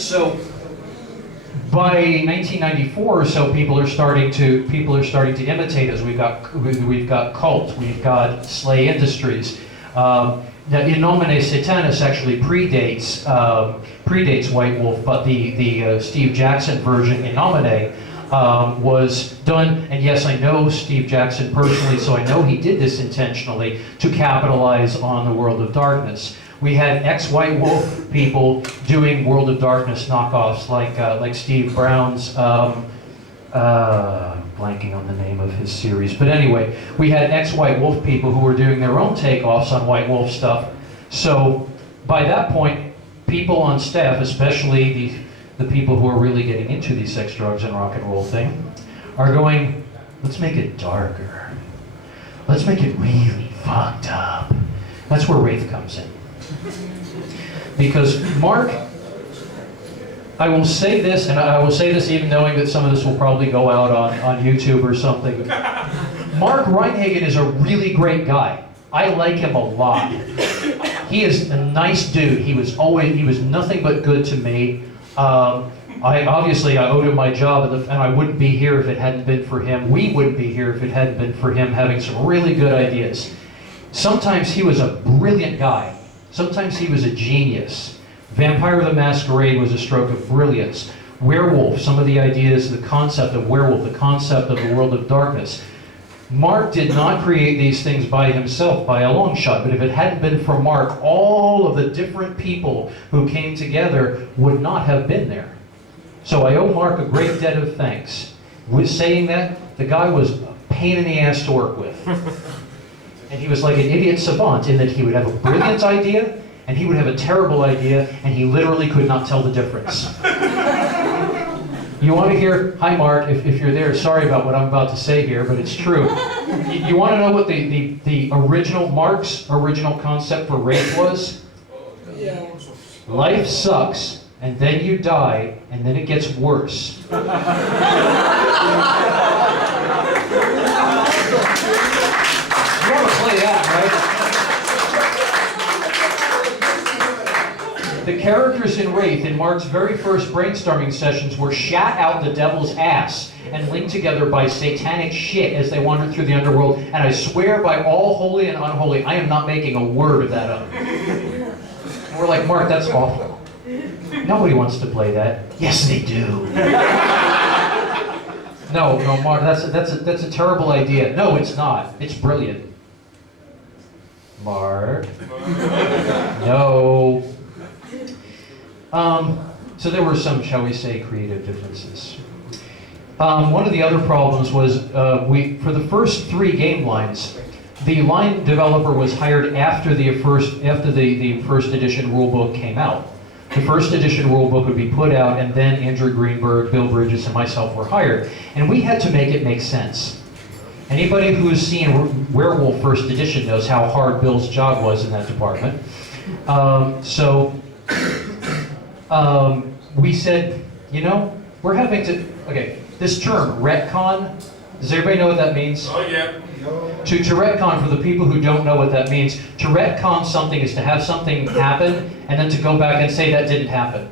So by 1994 or so, people are starting to imitate us. We've got Cult, we've got Slay Industries. In Nomine Satanis actually predates White Wolf, but the Steve Jackson version in Nomine was done, and yes, I know Steve Jackson personally, so I know he did this intentionally to capitalize on the World of Darkness. We had ex-White Wolf people doing World of Darkness knockoffs, like Steve Brown's, blanking on the name of his series. But anyway, we had ex-White Wolf people who were doing their own takeoffs on White Wolf stuff. So by that point, people on staff, especially the people who are really getting into the sex, drugs, and rock and roll thing, are going, let's make it darker. Let's make it really fucked up. That's where Wraith comes in. Because Mark, I will say this, and I will say this even knowing that some of this will probably go out on YouTube or something. Mark Reinhagen is a really great guy. I like him a lot. He is a nice dude. He was nothing but good to me. I owed him my job, and I wouldn't be here if it hadn't been for him. We wouldn't be here if it hadn't been for him having some really good ideas. Sometimes he was a brilliant guy. Sometimes he was a genius. Vampire the Masquerade was a stroke of brilliance. Werewolf, some of the ideas, the concept of werewolf, the concept of the World of Darkness. Mark did not create these things by himself, by a long shot, but if it hadn't been for Mark, all of the different people who came together would not have been there. So I owe Mark a great debt of thanks. With saying that, the guy was a pain in the ass to work with. And he was like an idiot savant in that he would have a brilliant idea, and he would have a terrible idea, and he literally could not tell the difference. You want to hear, hi Mark, if you're there, sorry about what I'm about to say here, but it's true. You want to know what the original, Mark's original concept for Wraith was? Yeah. Life sucks, and then you die, and then it gets worse. You want to play that, right? The characters in Wraith, in Mark's very first brainstorming sessions, were shat out the devil's ass and linked together by satanic shit as they wandered through the underworld, and I swear by all holy and unholy, I am not making a word of that up. And we're like, Mark, that's awful. Nobody wants to play that. Yes, they do. No, Mark, that's a terrible idea. No, it's not. It's brilliant. Mark. No. So there were some, shall we say, creative differences. One of the other problems was for the first 3 game lines, the line developer was hired after the first edition rulebook came out. The first edition rulebook would be put out, and then Andrew Greenberg, Bill Bridges, and myself were hired, and we had to make it make sense. Anybody who's seen Werewolf First Edition knows how hard Bill's job was in that department. We said, you know, we're having to, okay, this term, retcon, does everybody know what that means? Oh, yeah. To retcon, for the people who don't know what that means, to retcon something is to have something happen and then to go back and say that didn't happen.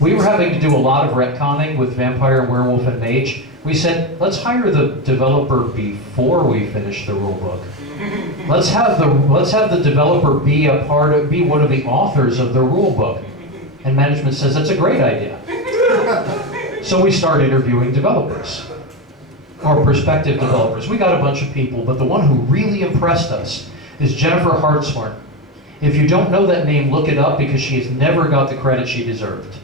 We were having to do a lot of retconning with Vampire, Werewolf, and Mage. We said, let's hire the developer before we finish the rulebook. Let's have the developer be one of the authors of the rulebook. And management says that's a great idea. So we start interviewing developers, or prospective developers. We got a bunch of people, but the one who really impressed us is Jennifer Hartshorn. If you don't know that name, look it up because she has never got the credit she deserved.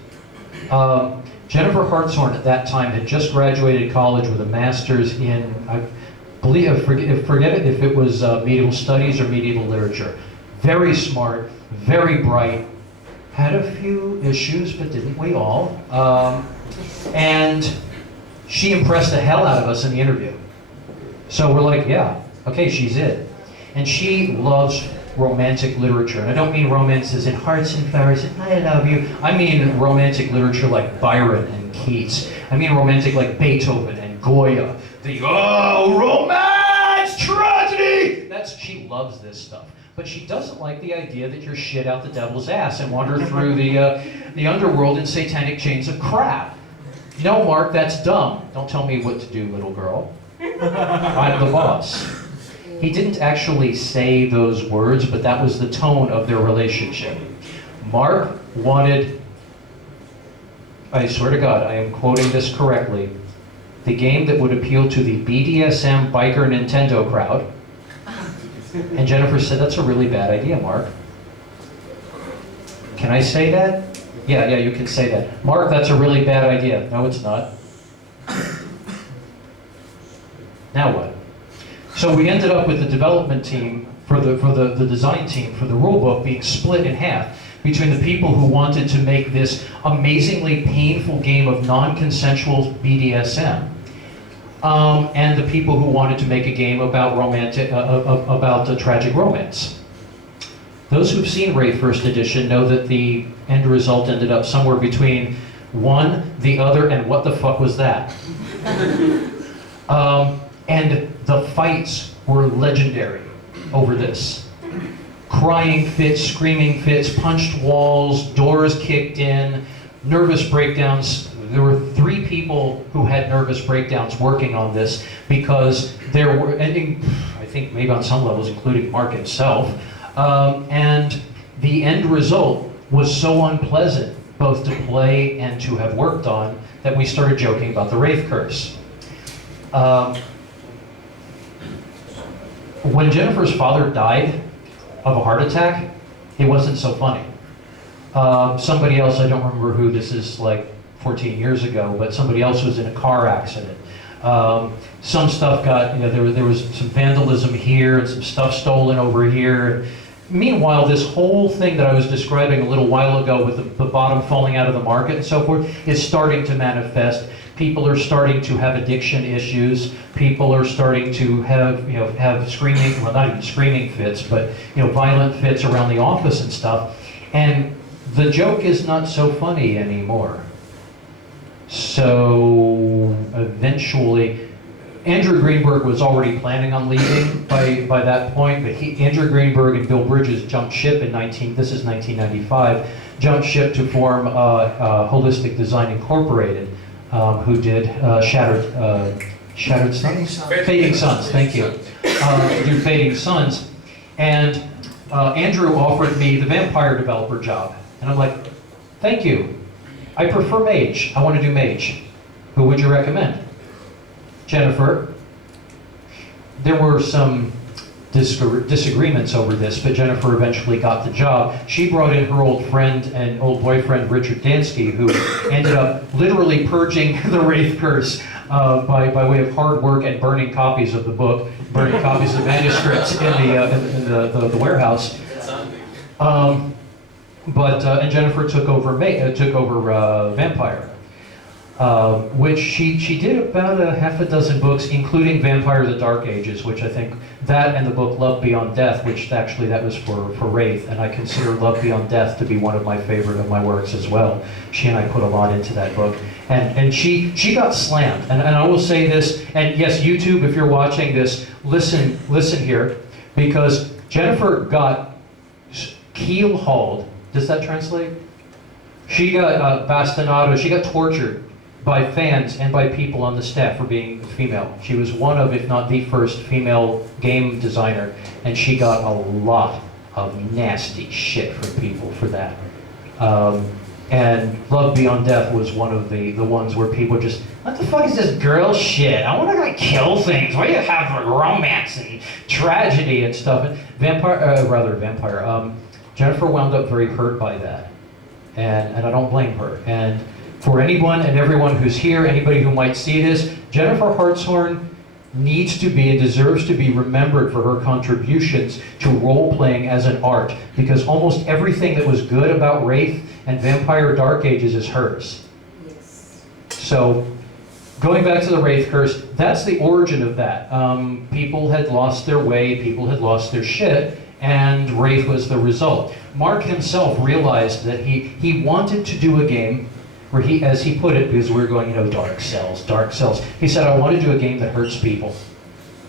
Jennifer Hartshorn at that time had just graduated college with a master's in, I forget if it was medieval studies or medieval literature. Very smart, very bright, had a few issues, but didn't we all? And she impressed the hell out of us in the interview. So we're like, yeah, okay, she's it. And she loves romantic literature. And I don't mean romances in hearts and flowers and I love you. I mean romantic literature like Byron and Keats. I mean romantic like Beethoven and Goya. The, oh, romance, tragedy! She loves this stuff. but she doesn't like the idea that you're shit out the devil's ass and wander through the underworld in satanic chains of crap. No, Mark, that's dumb. Don't tell me what to do, little girl. I'm the boss. He didn't actually say those words, but that was the tone of their relationship. Mark wanted, I swear to God, I am quoting this correctly, the game that would appeal to the BDSM biker Nintendo crowd. And Jennifer said, that's a really bad idea, Mark. Can I say that? Yeah, you can say that. Mark, that's a really bad idea. No, it's not. Now what? So we ended up with the development team for the design team for the rulebook being split in half between the people who wanted to make this amazingly painful game of non-consensual BDSM, and the people who wanted to make a game about about a tragic romance. Those who've seen Rave First Edition know that the end result ended up somewhere between one, the other, and what the fuck was that? And the fights were legendary over this. Crying fits, screaming fits, punched walls, doors kicked in, nervous breakdowns. There were 3 people who had nervous breakdowns working on this because there were, and I think maybe on some levels, including Mark himself, and the end result was so unpleasant, both to play and to have worked on, that we started joking about the Wraith Curse. When Jennifer's father died of a heart attack, it wasn't so funny. Somebody else, I don't remember who, this is like 14 years ago, but somebody else was in a car accident. Some stuff got, there was some vandalism here and some stuff stolen over here. Meanwhile, this whole thing that I was describing a little while ago with the bottom falling out of the market and so forth is starting to manifest. People are starting to have addiction issues. People are starting to have screaming, well, not even screaming fits, but violent fits around the office and stuff. And the joke is not so funny anymore. So eventually, Andrew Greenberg was already planning on leaving by that point, but Andrew Greenberg and Bill Bridges jumped ship in 1995, jumped ship to form Holistic Design Incorporated, who did Shattered Suns? Fading Suns, thank you. Do Fading Suns. And Andrew offered me the vampire developer job. And I'm like, thank you. I prefer Mage. I want to do Mage. Who would you recommend? Jennifer. There were some disagreements over this, but Jennifer eventually got the job. She brought in her old friend and old boyfriend, Richard Dansky, who ended up literally purging the Wraith Curse by way of hard work and burning copies of the book, burning copies of manuscripts in the warehouse. And Jennifer took over Vampire. Which she did about a half a dozen books, including Vampire: The Dark Ages, which I think that and the book Love Beyond Death, which actually that was for Wraith, and I consider Love Beyond Death to be one of my favorite of my works as well. She and I put a lot into that book, and she got slammed. And I will say this, and yes, YouTube, if you're watching this, listen here, because Jennifer got keel-hauled. Does that translate? She got bastonado. She got tortured by fans and by people on the staff for being female. She was one of, if not the first, female game designer, and she got a lot of nasty shit from people for that. And Love Beyond Death was one of the ones where people just, what the fuck is this girl shit? I want to like kill things. Why do you have romance and tragedy and stuff? And Vampire. Jennifer wound up very hurt by that, and I don't blame her. And for anyone and everyone who's here, anybody who might see this, Jennifer Hartshorn needs to be and deserves to be remembered for her contributions to role-playing as an art, because almost everything that was good about Wraith and Vampire: Dark Ages is hers. Yes. So, going back to the Wraith Curse, that's the origin of that. People had lost their way, people had lost their shit, and Wraith was the result. Mark himself realized that he wanted to do a game where he, as he put it, because we were going, dark cells. He said, I want to do a game that hurts people.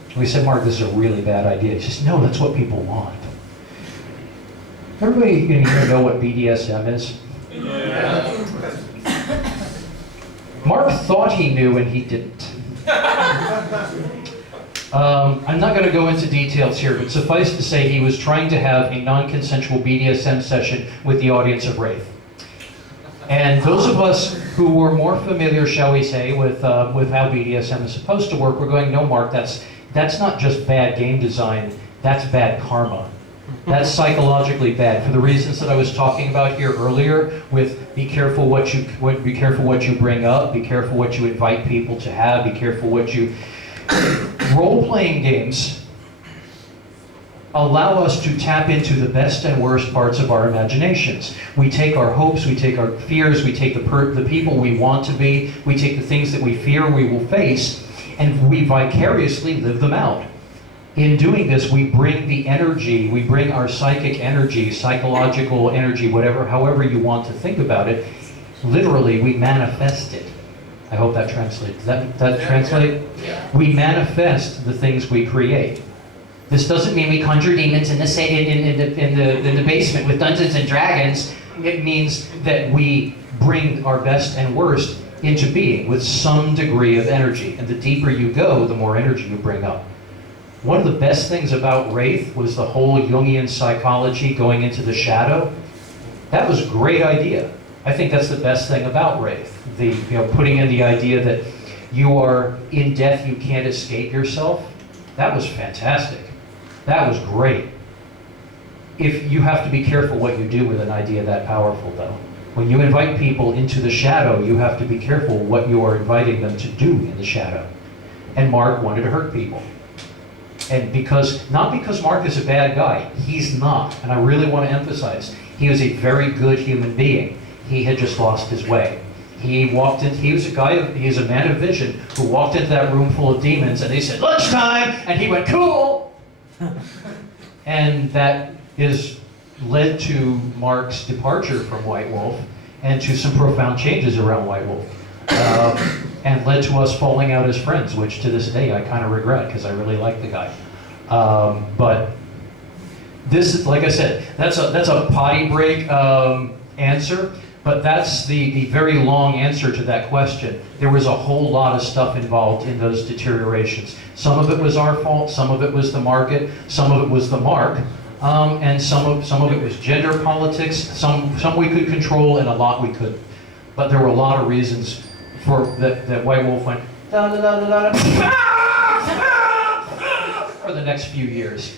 And we said, Mark, this is a really bad idea. He says, no, that's what people want. Everybody in here know what BDSM is? Yeah. Mark thought he knew and he didn't. I'm not going to go into details here, but suffice to say he was trying to have a non-consensual BDSM session with the audience of Rave. And those of us who were more familiar, shall we say, with how BDSM is supposed to work, we're going, no, Mark, that's not just bad game design, that's bad karma. That's psychologically bad for the reasons that I was talking about here earlier. With be careful what you bring up, be careful what you invite people to have, be careful what you. Role-playing games allow us to tap into the best and worst parts of our imaginations. We take our hopes, we take our fears, we take the people we want to be, we take the things that we fear we will face, and we vicariously live them out. In doing this, we bring the energy, we bring our psychic energy, psychological energy, whatever, however you want to think about it. Literally, we manifest it. I hope that translates. Does that translate? Yeah. We manifest the things we create. This doesn't mean we conjure demons in the basement with Dungeons and Dragons. It means that we bring our best and worst into being with some degree of energy. And the deeper you go, the more energy you bring up. One of the best things about Wraith was the whole Jungian psychology going into the shadow. That was a great idea. I think that's the best thing about Wraith. Putting in the idea that you are in death, you can't escape yourself. That was fantastic. That was great. If you have to be careful what you do with an idea that powerful, though. When you invite people into the shadow, you have to be careful what you are inviting them to do in the shadow. And Mark wanted to hurt people. And not because Mark is a bad guy, he's not. And I really want to emphasize, he was a very good human being. He had just lost his way. He was a man of vision who walked into that room full of demons and they said, lunchtime! And he went, cool! And that led to Mark's departure from White Wolf and to some profound changes around White Wolf. And led to us falling out as friends, which to this day I kind of regret because I really like the guy. But this is, like I said, that's a potty break answer, but that's the very long answer to that question. There was a whole lot of stuff involved in those deteriorations. Some of it was our fault, some of it was the market, some of it was the mark, and some of it was gender politics. Some we could control and a lot we couldn't. But there were a lot of reasons for that White Wolf went da, da, da, da, da, for the next few years.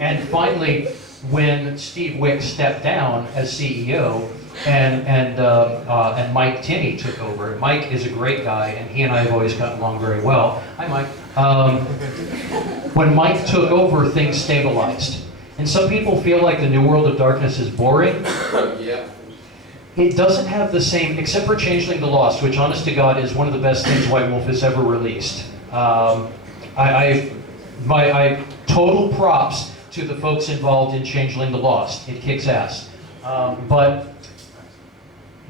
And finally, when Steve Wick stepped down as CEO and Mike Tinney took over, Mike is a great guy and he and I have always gotten along very well. Hi, Mike. When Mike took over, things stabilized. And some people feel like the New World of Darkness is boring. Yeah. It doesn't have the same, except for Changeling the Lost, which, honest to God, is one of the best things White Wolf has ever released. My total props to the folks involved in Changeling the Lost. It kicks ass. But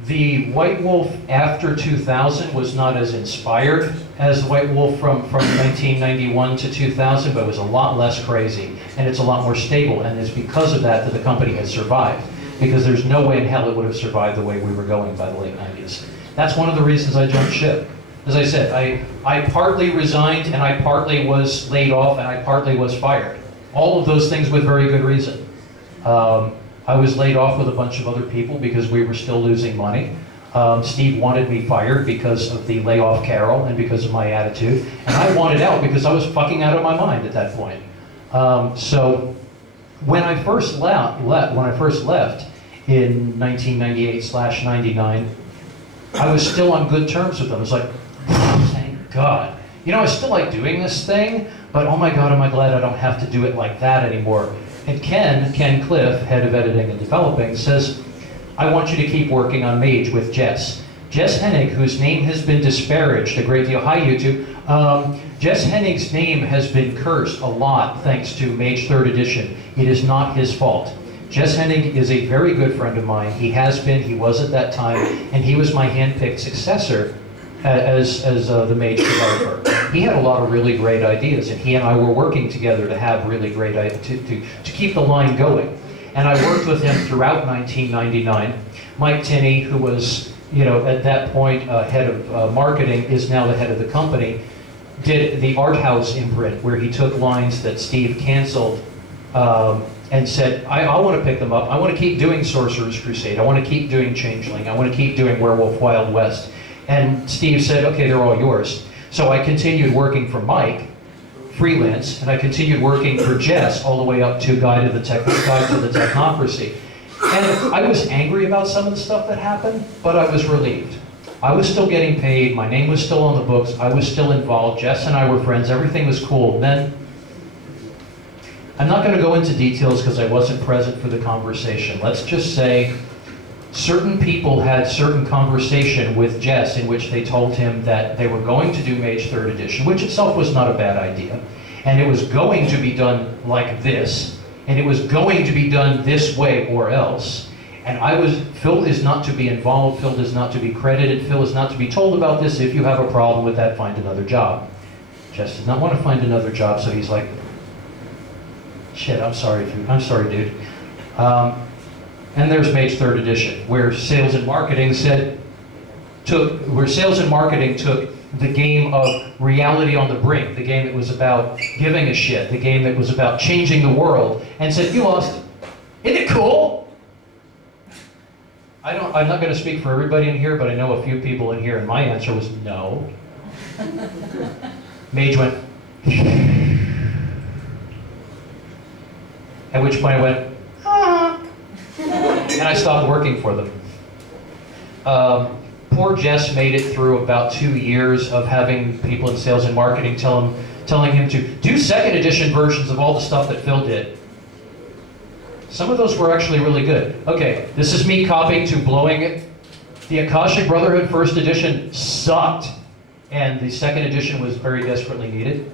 the White Wolf after 2000 was not as inspired as the White Wolf from 1991 to 2000, but it was a lot less crazy, and it's a lot more stable, and it's because of that the company has survived. Because there's no way in hell it would have survived the way we were going by the late 90s. That's one of the reasons I jumped ship. As I said, I partly resigned, and I partly was laid off, and I partly was fired. All of those things with very good reason. I was laid off with a bunch of other people because we were still losing money. Steve wanted me fired because of the layoff Carol and because of my attitude. And I wanted out because I was fucking out of my mind at that point. So when I first left in 1998/99, I was still on good terms with them. I was like, thank God. You know, I still like doing this thing, but oh my God, am I glad I don't have to do it like that anymore. And Ken Cliff, head of editing and developing, says, I want you to keep working on Mage with Jess. Jess Hennig, whose name has been disparaged a great deal. Hi, YouTube. Jess Hennig's name has been cursed a lot thanks to Mage 3rd Edition. It is not his fault. Jess Hennig is a very good friend of mine. He has been, he was at that time, and he was my hand-picked successor as the Mage developer. He had a lot of really great ideas, and he and I were working together to have really great ideas, to keep the line going. and I worked with him throughout 1999. Mike Tinney, who was, at that point head of marketing, is now the head of the company, did the Art House imprint, where he took lines that Steve canceled and said, I want to pick them up. I want to keep doing Sorcerer's Crusade. I want to keep doing Changeling. I want to keep doing Werewolf Wild West. And Steve said, okay, they're all yours. So I continued working for Mike, freelance, and I continued working for Jess all the way up to Guide to the Technocracy. And I was angry about some of the stuff that happened, but I was relieved. I was still getting paid, my name was still on the books, I was still involved, Jess and I were friends, everything was cool. Then, I'm not going to go into details because I wasn't present for the conversation. Let's just say certain people had certain conversation with Jess in which they told him that they were going to do Mage 3rd edition, which itself was not a bad idea. And it was going to be done like this, and it was going to be done this way or else. And Phil is not to be involved, Phil is not to be credited, Phil is not to be told about this. If you have a problem with that, find another job. Jess does not want to find another job, so he's like, shit, I'm sorry, dude. And there's Mage 3rd edition, where sales and marketing took the game of reality on the brink, the game that was about giving a shit, the game that was about changing the world, and said, you lost, isn't it cool? I'm not going to speak for everybody in here, but I know a few people in here, and my answer was no. Mage went, at which point I went, ah. And I stopped working for them. Poor Jess made it through about 2 years of having people in sales and marketing telling him to do 2nd edition versions of all the stuff that Phil did. Some of those were actually really good. Okay, this is me copying to blowing it. The Akashic Brotherhood 1st edition sucked, and the 2nd edition was very desperately needed.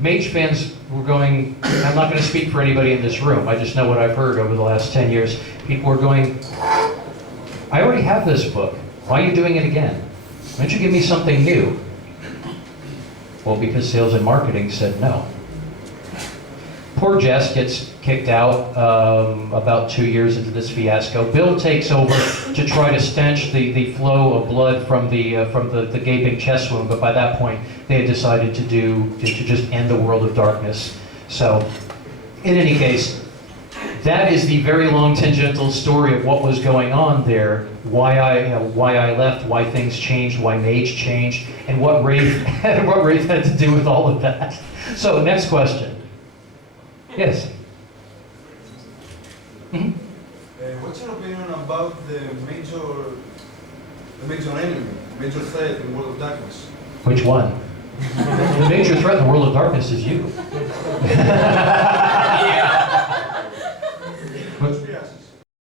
Mage fans were going, I'm not going to speak for anybody in this room, I just know what I've heard over the last 10 years. People were going, I already have this book, why are you doing it again? Why don't you give me something new? Well, because sales and marketing said no. Poor Jess gets kicked out about 2 years into this fiasco. Bill takes over to try to stanch the flow of blood from the gaping chest wound, but by that point they had decided to just end the world of darkness. So, in any case, that is the very long tangential story of what was going on there, why I left, why things changed, why Mage changed, and what Rave had to do with all of that. So, next question. Yes. Mm-hmm. What's your opinion about the major enemy, major threat in World of Darkness? Which one? The major threat in the World of Darkness is you.